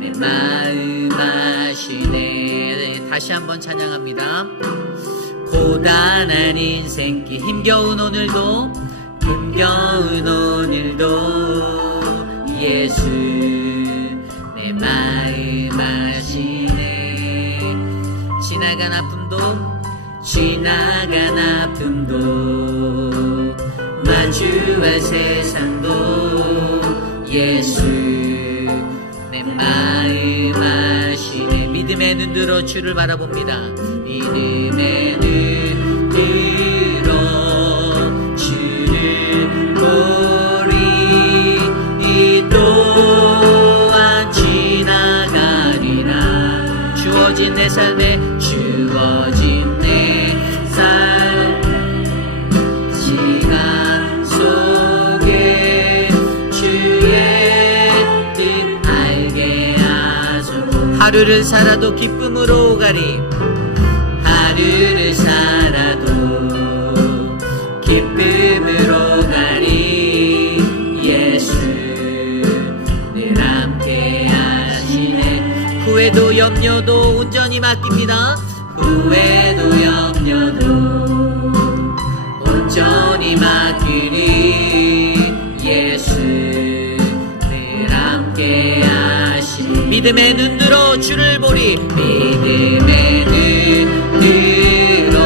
내 마음 아시네. 다시 한번 찬양합니다. 고단한 인생길, 힘겨운 오늘도 예수 내 마음 아시네. 지나간 아픔도 마주할 세상도 예수 내 마음 아시네. 믿음의 눈 들어 주를 바라봅니다. 믿음의 눈 들어 주를 보리. 이 또한 지나가리라. 주어진 내 삶에 시간 속에 주의 뜻 알게 하소서. 하루를 살아도 기쁨으로 가리. 하루를 살아도 기쁨으로 가리. 예수 늘 함께 하시네. 후회도 염려도 온전히 맡깁니다. 후회도 염려도 온전히 맡기리. 예수 늘 함께 하시니. 믿음의 눈 들어 주를 보리. 믿음의 눈 들어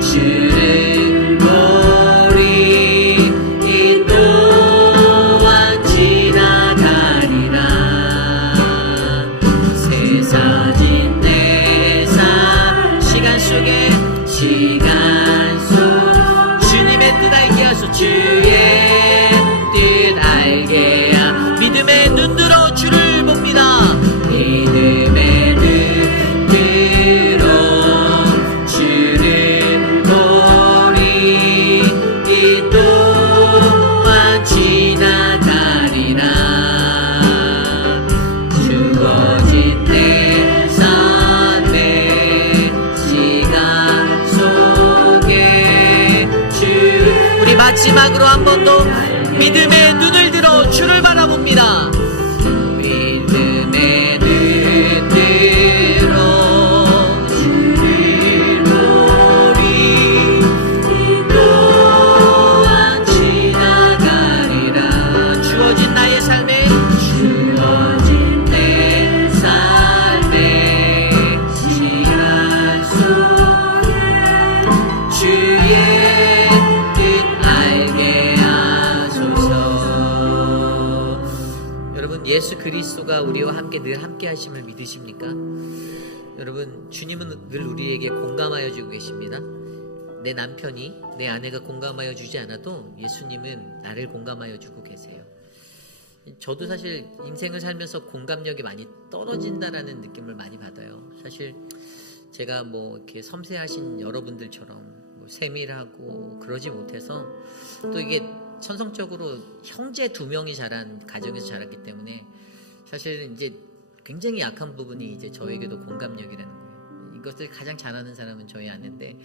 주를 보리. 이 또한 지나가리라. 세상진 내 삶 시간 속에 주님의 뜻 알게 하소. 주의 뜻 알게 하. 믿음의 눈 들어 주를 봅니다. 믿음의 눈 들어 주를 보리. 이 또한 지나가리라. 주어진 내 삶의 시간 속에 우리 마지막으로 한 번 더 믿음의 눈을 들어 주를 바라봅니다. 믿음의 눈 들어 주를 보리. 이 또한 지나가리라. 주어진 내 삶의 시간 속에 주의 예수 그리스도가 우리와 함께 늘 함께 하심을 믿으십니까? 여러분, 주님은 늘 우리에게 공감하여 주고 계십니다. 내 남편이, 내 아내가 공감하여 주지 않아도 예수님은 나를 공감하여 주고 계세요. 저도 사실 인생을 살면서 공감력이 많이 떨어진다라는 느낌을 많이 받아요. 사실 제가 뭐 이렇게 섬세하신 여러분들처럼 뭐 세밀하고 그러지 못해서, 또 이게 천성적으로 형제 2명이 자란 가정에서 자랐기 때문에 사실 이제 굉장히 약한 부분이 이제 저에게도 공감력이라는 거예요. 이것을 가장 잘하는 사람은 저희 아내인데,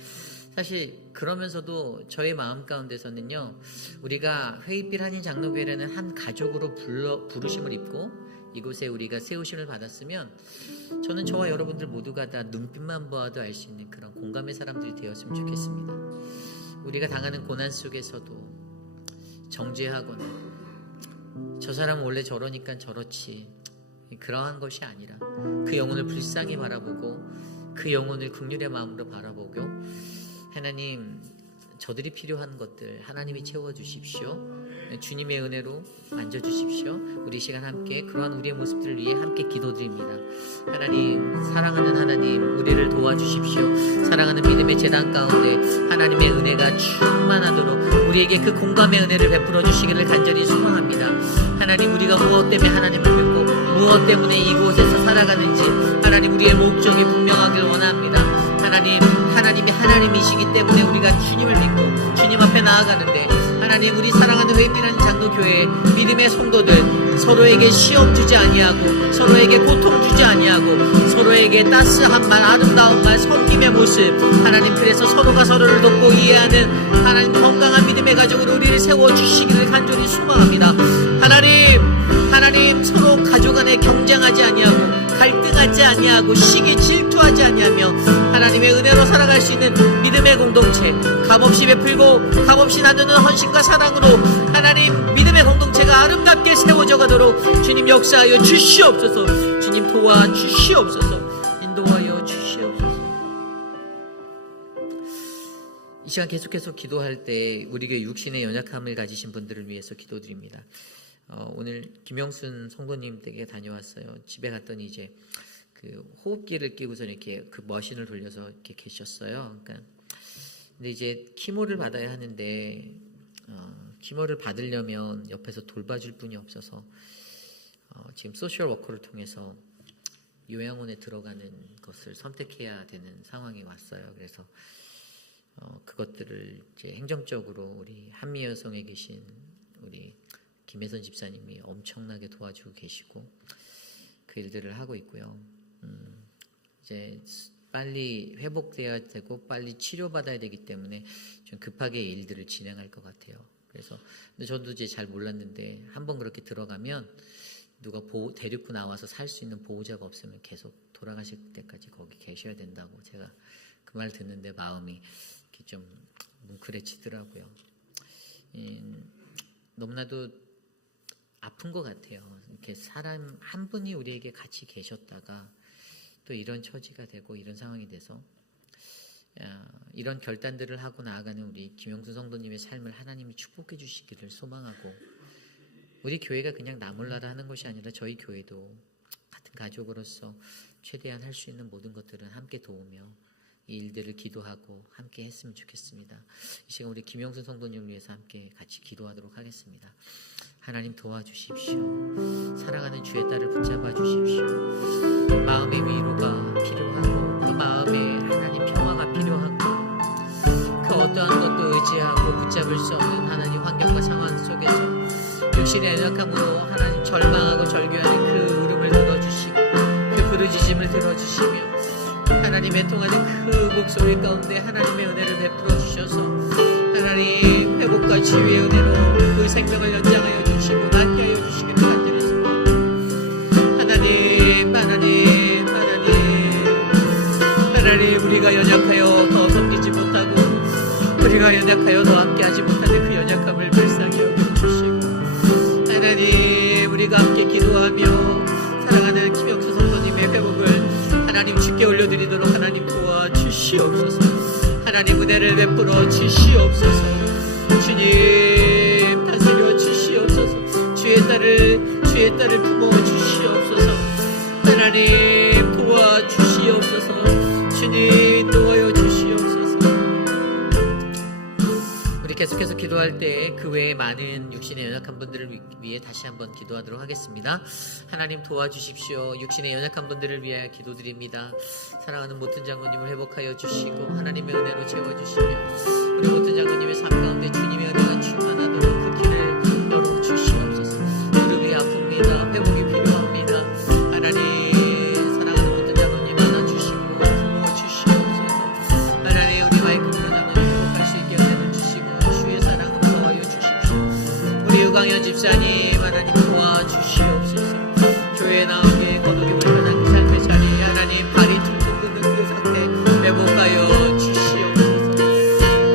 사실 그러면서도 저의 마음 가운데서는요, 우리가 회의빌 한인 장로교회라는 한 가족으로 부르심을 입고 이곳에 우리가 세우심을 받았으면, 저는 저와 여러분들 모두가 다 눈빛만 보아도 알 수 있는 그런 공감의 사람들이 되었으면 좋겠습니다. 우리가 당하는 고난 속에서도 정죄하거나 저 사람은 원래 저러니까 저렇지, 그러한 것이 아니라 그 영혼을 불쌍히 바라보고 그 영혼을 긍휼의 마음으로 바라보고, 하나님, 저들이 필요한 것들 하나님이 채워주십시오. 주님의 은혜로 만져주십시오. 우리 시간 함께 그러한 우리의 모습들을 위해 함께 기도드립니다. 하나님, 사랑하는 하나님, 우리를 도와주십시오. 사랑하는 믿음의 재단 가운데 하나님의 은혜가 충만하도록 우리에게 그 공감의 은혜를 베풀어 주시기를 간절히 소망합니다. 하나님, 우리가 무엇 때문에 하나님을 믿고 무엇 때문에 이곳에서 살아가는지 하나님, 우리의 목적이 분명하길 원합니다. 하나님이 하나님이시기 때문에 우리가 주님을 믿고 주님 앞에 나아가는데, 하나님, 우리 사랑하는 회의비라는 장로교회 믿음의 성도들 서로에게 시험 주지 아니하고 서로에게 고통 주지 아니하고 서로에게 따스한 말, 아름다운 말, 섬김의 모습, 하나님, 그래서 서로가 서로를 돕고 이해하는 하나님 건강한 믿음의 가족으로 우리를 세워주시기를 간절히 소망합니다. 하나님, 서로 가족 안에 경쟁하지 아니하고 갈등하지 아니하고 시기 질투하지 아니하며 하나님의 은혜로 살아갈 수 있는 믿음의 공동체, 값없이 베풀고 값없이 나누는 헌신과 사랑으로 하나님, 믿음의 공동체가 아름답게 세워져 가도록 주님 역사하여 주시옵소서. 주님 도와주시옵소서. 인도하여 주시옵소서. 이 시간 계속해서 기도할 때 우리에게 육신의 연약함을 가지신 분들을 위해서 기도드립니다. 오늘 김영순 성도님 댁에 다녀왔어요. 집에 갔더니 이제 그 호흡기를 끼고서 이렇게 그 머신을 돌려서 이렇게 계셨어요. 그러니까 근데 이제 키모를 받아야 하는데 키모를 받으려면 옆에서 돌봐줄 분이 없어서 지금 소셜 워커를 통해서 요양원에 들어가는 것을 선택해야 되는 상황이 왔어요. 그래서 그것들을 이제 행정적으로 우리 한미 여성에 계신 우리 김혜선 집사님이 엄청나게 도와주고 계시고 그 일들을 하고 있고요. 이제 빨리 회복돼야 되고 빨리 치료받아야 되기 때문에 좀 급하게 일들을 진행할 것 같아요. 그래서 근데 저도 이제 잘 몰랐는데 한번 그렇게 들어가면 누가 데리고 나와서 살 수 있는 보호자가 없으면 계속 돌아가실 때까지 거기 계셔야 된다고 제가 그 말 듣는데 마음이 이렇게 좀 뭉클해지더라고요. 너무나도 아픈 것 같아요. 이렇게 사람 한 분이 우리에게 같이 계셨다가 또 이런 처지가 되고 이런 상황이 돼서 이런 결단들을 하고 나아가는 우리 김영순 성도님의 삶을 하나님이 축복해 주시기를 소망하고, 우리 교회가 그냥 나 몰라라 하는 것이 아니라 저희 교회도 같은 가족으로서 최대한 할 수 있는 모든 것들은 함께 도우며 이 일들을 기도하고 함께 했으면 좋겠습니다. 이 시간 우리 김영순 성도님을 위해서 함께 같이 기도하도록 하겠습니다. 하나님 도와주십시오. 사랑하는 주의 딸을 붙잡아 주십시오. 마음의 위로가 필요하고 그 마음에 하나님 평화가 필요하고 그 어떠한 것도 의지하고 붙잡을 수 없는 하나님 환경과 상황 속에서 육신의 연약함으로 하나님 절망하고 절규하는 그 울음을 들어주시고 그 부르짖음을 들어주시며 하나님 애통하는 그 목소리 가운데 하나님의 은혜를 베풀어 주셔서 하나님 회복과 치유의 은혜로 그 생명을 연장하여 주시고 낫게 하여 주시기를 간절히 소망합니다. 하나님, 우리가 연약하여 더 섬기지 못하고 우리가 연약하여 더 함께하지 못하는 그 연약함을 불쌍히 여겨주시고, 하나님, 우리가 함께 기도하며 사랑하는 김영수 성도님의 회복을 하나님 주께 올려드리도록 하나님 도와주시옵소서. 하나님 은혜를 베풀어 주시옵소서. 주님 다스려 주시옵소서. 주의 딸을 품어 주시옵소서. 하나님 도와주시옵소서. 주님 도와여 주시옵소서. 우리 계속 계속해서 기도할 때 그 외에 많은 육신의 연약한 분들을 위해 다시 한번 기도하도록 하겠습니다. 하나님 도와주십시오. 육신의 연약한 분들을 위하여 기도드립니다. 사랑하는 모튼 장로님을 회복하여 주시고 하나님의 은혜로 채워주시며 우리 모튼 장로님의 삶 가운데 주님의 은혜가 충만하도록 그 길을 열어주시옵소서. 무릎이 아픕니다. 회복이 필요합니다. 하나님 사랑하는 모튼 장로님 안아주시고 부어주시옵소서. 하나님 우리 마이크 장로님 회복할 수 있게 은혜를 주시고 주의 사랑으로 도와여 주십시오. 우리 유광현 집사님 하나님 도와주시옵소서. 교회에 나오게 거룩이 불편한 그 삶의 자리에 하나님 발이 퉁퉁 붓는 그 상태 회복하여 주시옵소서.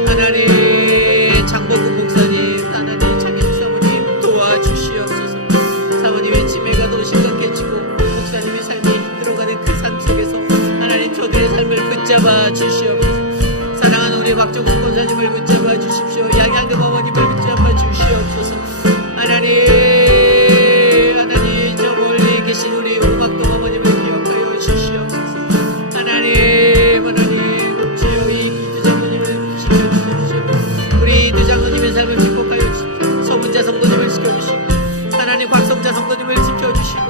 하나님 장보국 목사님 하나님 장kim 사모님 도와주시옵소서. 사모님의 치매가 더 심각해지고 목사님의 삶이 힘들어가는 그 삶 속에서 하나님 저들의 삶을 붙잡아 주시옵소서. 사랑하는 우리 박정국 권사님을 붙잡아 주십시오. 양양금 어머님을 붙잡아 주시옵소서. 하나님 저 멀리 계신 우리 오박동 어머님을 기억하여 주시옵소서. 하나님 주여 이 이두 장로님을 지켜주시옵소서. 우리 이두 장로님의 삶을 축복하여 주십시오. 서문자 성도님을 지켜주시고 하나님 곽성자 성도님을 지켜주시고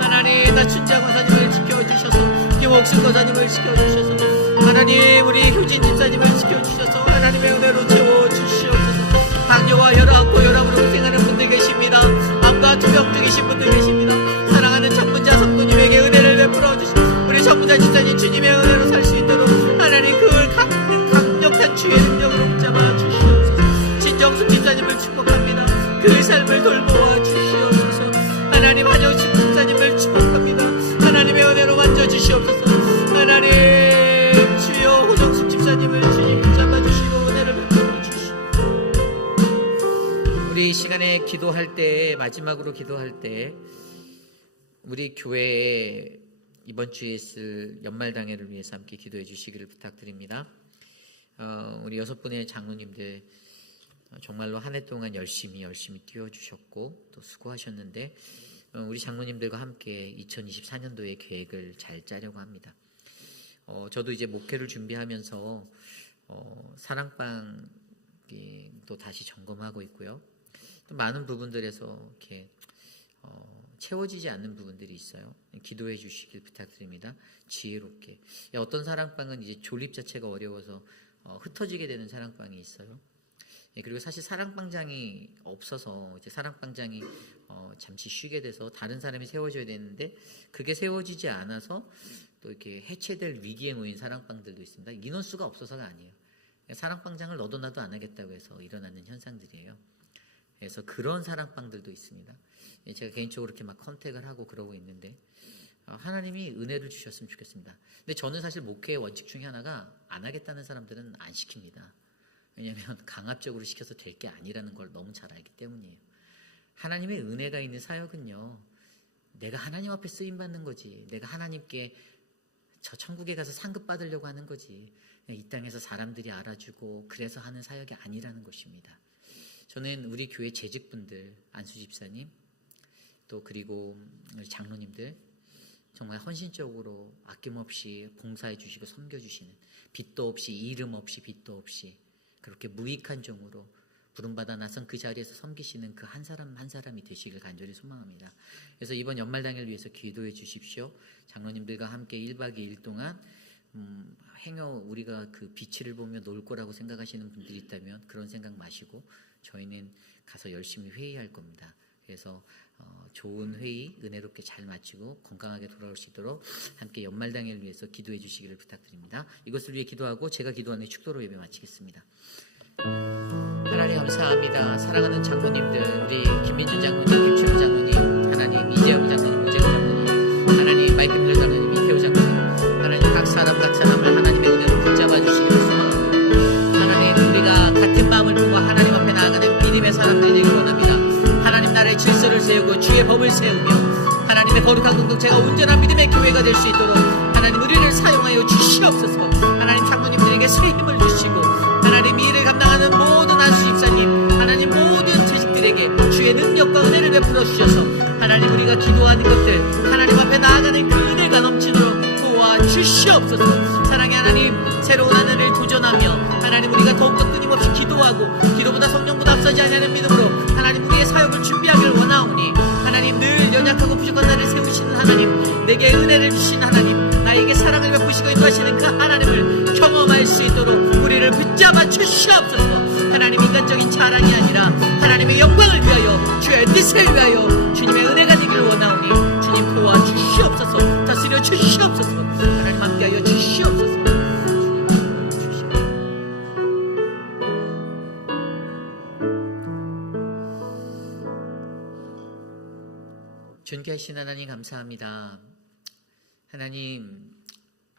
하나님 나춘자 권사님을 지켜주셔서 김옥순 권사님을 지켜주셔서 하나님 우리 효진 집사님을 지켜주셔서 하나님의 은혜로 채워주시옵소서. 당뇨와 혈압, 고혈압으로 고생하는 분들 계십니다. 암과 투병 중이신 분들 계십니다. 사랑하는 전문자 성도님에게 은혜를 베풀어 주시고 우리 전문자 집사님 주님의 은혜로 살 수 있도록 하나님 그걸 강력한 주의 능력으로 붙잡아 주시옵소서. 진정숙 집사님을 축복합니다. 그 삶을 돌보아 주시옵소서. 하나님 한영식 집사님을 축복합니다. 하나님의 은혜로 만져주시옵소서. 하나님 주여 호정숙 집사님을 주님 붙잡아 주시고 은혜를 베풀어 주시옵소서. 우리 이 시간에 기도할 때 마지막으로 기도할 때 우리 교회에 이번 주에 있을 연말당회를 위해서 함께 기도해 주시기를 부탁드립니다. 우리 6분의 장로님들 정말로 한 해 동안 열심히 뛰어주셨고 또 수고하셨는데 우리 장로님들과 함께 2024년도의 계획을 잘 짜려고 합니다. 저도 이제 목회를 준비하면서 사랑방도 다시 점검하고 있고요. 또 많은 부분들에서 이렇게 채워지지 않는 부분들이 있어요. 기도해 주시길 부탁드립니다. 지혜롭게. 어떤 사랑방은 이제 조립 자체가 어려워서 흩어지게 되는 사랑방이 있어요. 그리고 사실 사랑방장이 없어서 이제 사랑방장이 잠시 쉬게 돼서 다른 사람이 세워져야 되는데 그게 세워지지 않아서 또 이렇게 해체될 위기에 놓인 사랑방들도 있습니다. 인원수가 없어서가 아니에요. 사랑방장을 너도 나도 안 하겠다고 해서 일어나는 현상들이에요. 그래서 그런 사랑방들도 있습니다. 제가 개인적으로 이렇게 막 컨택을 하고 그러고 있는데 하나님이 은혜를 주셨으면 좋겠습니다. 근데 저는 사실 목회의 원칙 중에 하나가 안 하겠다는 사람들은 안 시킵니다. 왜냐하면 강압적으로 시켜서 될 게 아니라는 걸 너무 잘 알기 때문이에요. 하나님의 은혜가 있는 사역은요, 내가 하나님 앞에 쓰임받는 거지, 내가 하나님께 저 천국에 가서 상급 받으려고 하는 거지, 이 땅에서 사람들이 알아주고 그래서 하는 사역이 아니라는 것입니다. 저는 우리 교회 재직분들, 안수 집사님, 또 그리고 장로님들 정말 헌신적으로 아낌없이 봉사해 주시고 섬겨주시는, 빚도 없이, 이름 없이, 빚도 없이 그렇게 무익한 종으로 부름받아 나선 그 자리에서 섬기시는 그 한 사람 한 사람이 되시길 간절히 소망합니다. 그래서 이번 연말당일 위해서 기도해 주십시오. 장로님들과 함께 1박 2일 동안 행여 우리가 그 빛을 보며 놀 거라고 생각하시는 분들이 있다면 그런 생각 마시고 저희는 가서 열심히 회의할 겁니다. 그래서 좋은 회의 은혜롭게 잘 마치고 건강하게 돌아올 수 있도록 함께 연말당일을 위해서 기도해 주시기를 부탁드립니다. 이것을 위해 기도하고 제가 기도하는 축도로 예배 마치겠습니다. 하나님 감사합니다. 사랑하는 장로님들, 우리 김민준 장로님, 김춘우 장로님, 하나님 이재영 장로님, 우재우 장로님, 하나님 마이크 밀러 장로님, 이태우 장로님, 하나님 각 사람을 하나님의 은혜로 붙잡아 주시기를 소망합니다. 하나님 우리가 같은 마음을 보고 하나님 앞에 나아가는 믿음의 사람들이 되길 원합니다. 하나님 나라의 질서를 세우고 주의 법을 세우며 하나님의 거룩한 공동체가 온전한 믿음의 교회가 될 수 있도록 하나님 우리를 사용하여 주시옵소서. 하나님 장로님들에게 새 힘을 주시고 하나님 이 일을 감당하는 모든 안수 집사님, 하나님 모든 재직들에게 주의 능력과 은혜를 베풀어 주셔서 하나님 우리가 기도하는 것들 하나님 앞에 나아가는 그 은혜가 넘치도록 도와주시옵소서. 사랑의 하나님 새로운 한 해를 도전하며 하나님 우리가 더욱더 끊임없이 기도하고 기도보다 육체보다 성령보다 앞서지 아니하는 믿음으로 하나님 우리의 사역을 준비하기를 원하오니 하나님 늘 연약하고 부족한 나를 세우시는 하나님, 내게 은혜를 주신 하나님, 나에게 사랑을 베푸시고 인도하시는 그 하나님을 경험할 수 있도록 우리를 붙잡아 주시옵소서. 하나님 인간적인 자랑이 아니라 하나님의 영광을 위하여 주의 뜻을 위하여 주님의 은혜가 되기를 원하오니 주님 도와주시옵소서. 다스려 주시옵소서. 하나님 함께하여 주시옵소서. 존귀하신 하나님 감사합니다. 하나님,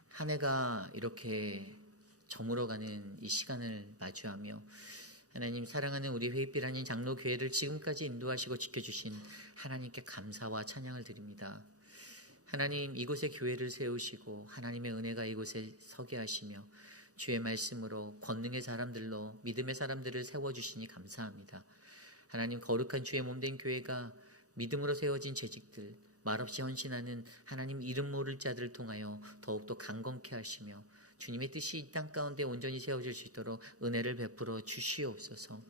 한 해가 이렇게 저물어가는 이 시간을 마주하며 하나님 사랑하는 우리 회의빛 아닌 장로교회를 지금까지 인도하시고 지켜주신 하나님께 감사와 찬양을 드립니다. 하나님, 이곳에 교회를 세우시고 하나님의 은혜가 이곳에 서게 하시며 주의 말씀으로 권능의 사람들로 믿음의 사람들을 세워주시니 감사합니다. 하나님, 거룩한 주의 몸된 교회가 믿음으로 세워진 재직들, 말없이 헌신하는 하나님 이름 모를 자들을 통하여 더욱더 강건케 하시며 주님의 뜻이 이 땅 가운데 온전히 세워질 수 있도록 은혜를 베풀어 주시옵소서.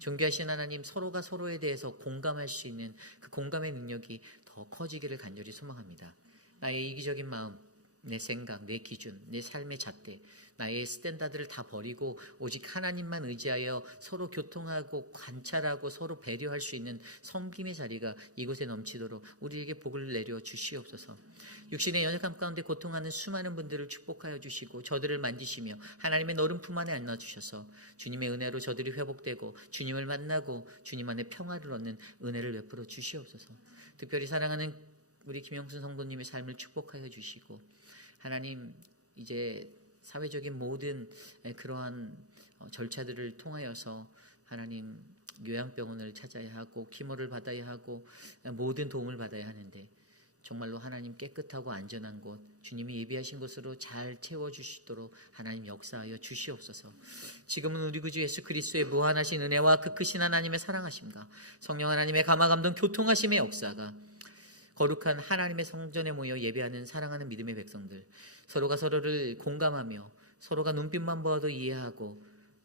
존귀하신 하나님, 서로가 서로에 대해서 공감할 수 있는 그 공감의 능력이 더 커지기를 간절히 소망합니다. 나의 이기적인 마음, 내 생각, 내 기준, 내 삶의 잣대, 나의 스탠다드를 다 버리고 오직 하나님만 의지하여 서로 교통하고 관찰하고 서로 배려할 수 있는 섬김의 자리가 이곳에 넘치도록 우리에게 복을 내려 주시옵소서. 육신의 연약함 가운데 고통하는 수많은 분들을 축복하여 주시고 저들을 만지시며 하나님의 너른 품 안에 안아주셔서 주님의 은혜로 저들이 회복되고 주님을 만나고 주님 안에 평화를 얻는 은혜를 베풀어 주시옵소서. 특별히 사랑하는 우리 김영순 성도님의 삶을 축복하여 주시고 하나님, 이제 사회적인 모든 그러한 절차들을 통하여서 하나님 요양병원을 찾아야 하고 키모를 받아야 하고 모든 도움을 받아야 하는데 정말로 하나님 깨끗하고 안전한 곳, 주님이 예비하신 곳으로 잘 채워주시도록 하나님 역사하여 주시옵소서. 지금은 우리 구주 예수 그리스도의 무한하신 은혜와 그 크신 하나님의 사랑하심과 성령 하나님의 감화감동 교통하심의 역사가 거룩한 하나님의 성전에 모여 예배하는 사랑하는 믿음의 백성들, 서로가 서로를 공감하며 서로가 눈빛만 보아도 이해하고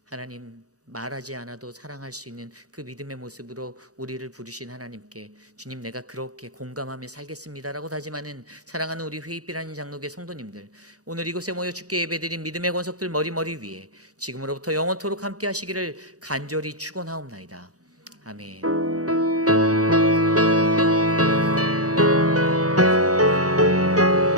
하나님 말하지 않아도 사랑할 수 있는 그 믿음의 모습으로 우리를 부르신 하나님께 주님, 내가 그렇게 공감하며 살겠습니다라고 다짐하는 사랑하는 우리 회의빛 아닌 장로교회 성도님들, 오늘 이곳에 모여 주께 예배드린 믿음의 권속들 머리 위에 지금으로부터 영원토록 함께 하시기를 간절히 축원하옵나이다. 아멘.